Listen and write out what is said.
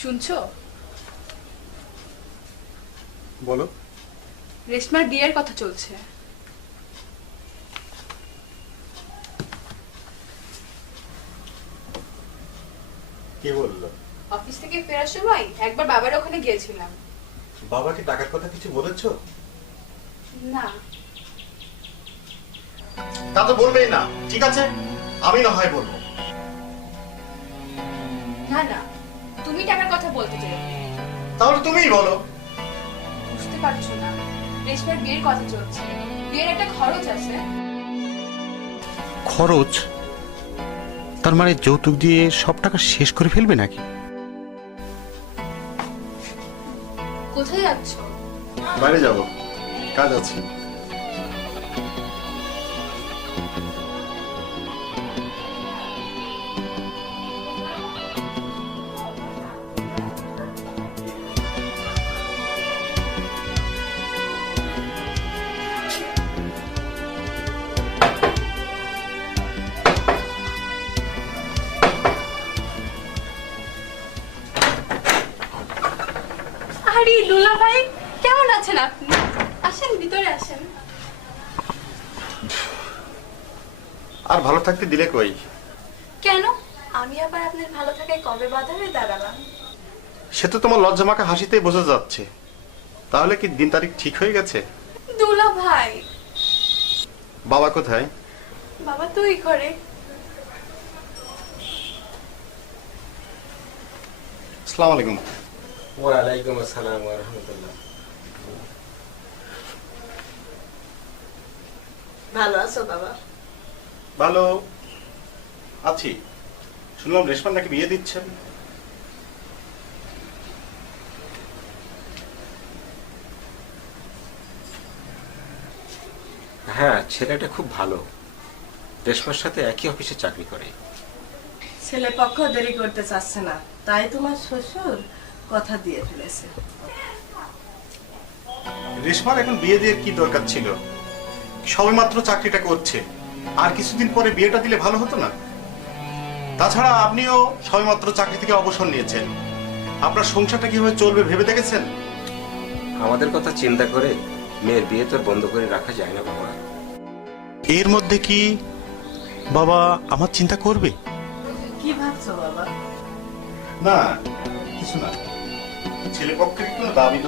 শুনছো? বলো। রেশমার বিয়ের কথা চলছে। কে বললো? অফিস থেকে ফেরার সময় একবার বাবার ওখানে গিয়েছিলাম। বাবাকে টাকার কথা কিছু বলেছো? না। তা তো বলবেই না, ঠিক আছে, আমি না হয় বলবো। না না, তুমি টাকার কথা বলতে চাই। তাহলে তুমিই বলো। বুঝতে পারছো না, রেশমার বিয়ের কথা চলছে, বিয়ের একটা খরচ আছে। খরচ? তার মানে যৌতুক দিয়ে সব টাকা শেষ করে ফেলবে নাকি? কোথায় যাচ্ছ? বাইরে যাব, কাজ আছে। আরে দুলা ভাই, কেমন আছেন আপনি? আসেন, ভিতরে আসেন। আর ভালো থাকতে দিলে কই? কেন? আমি আবার আপনার ভালো থাকায় কবে বাধা হয়ে দাঁড়ালাম? সে তো তোমার লজ্জামাখা হাসিতেই বোঝা যাচ্ছে। তাহলে কি দিন তারিখ ঠিক হয়ে গেছে? দুলা ভাই। বাবা কোথায়? বাবা তো এই ঘরে। আসসালামু আলাইকুম। ওয়ালাইকুম আসসালাম ওয়া রাহমাতুল্লাহ। ভালো আছো বাবা? ভালো আছি। শুনলাম রেশমান নাকি বিয়ে দিচ্ছেন। হ্যাঁ, ছেলেটা খুব ভালো। রেশমার সাথে একই অফিসে চাকরি করে। ছেলে পক্ষ দেরি করতে চাচ্ছে না, তাই তোমার শ্বশুর কথা দিয়ে ফেলেছে। রেশমার এখন বিয়ে দিয়ে কি দরকার ছিল? সবেমাত্র চাকরিটা করছে, আর কিছুদিন পরে বিয়েটা দিলে ভালো হতো না? তাছাড়া আপনিও সবেমাত্র চাকরি থেকে অবসর নিয়েছেন, আপনার সংসারটা কিভাবে চলবে ভেবে দেখেছেন? আমাদের কথা চিন্তা করে মেয়ের বিয়ে তো বন্ধ করে রাখা যায় না বাবা। এর মধ্যে কি বাবা আমার চিন্তা করবে? কি ভাবছো বাবা? না, কিছু না। ছেলে পক্ষের কোনো দাবি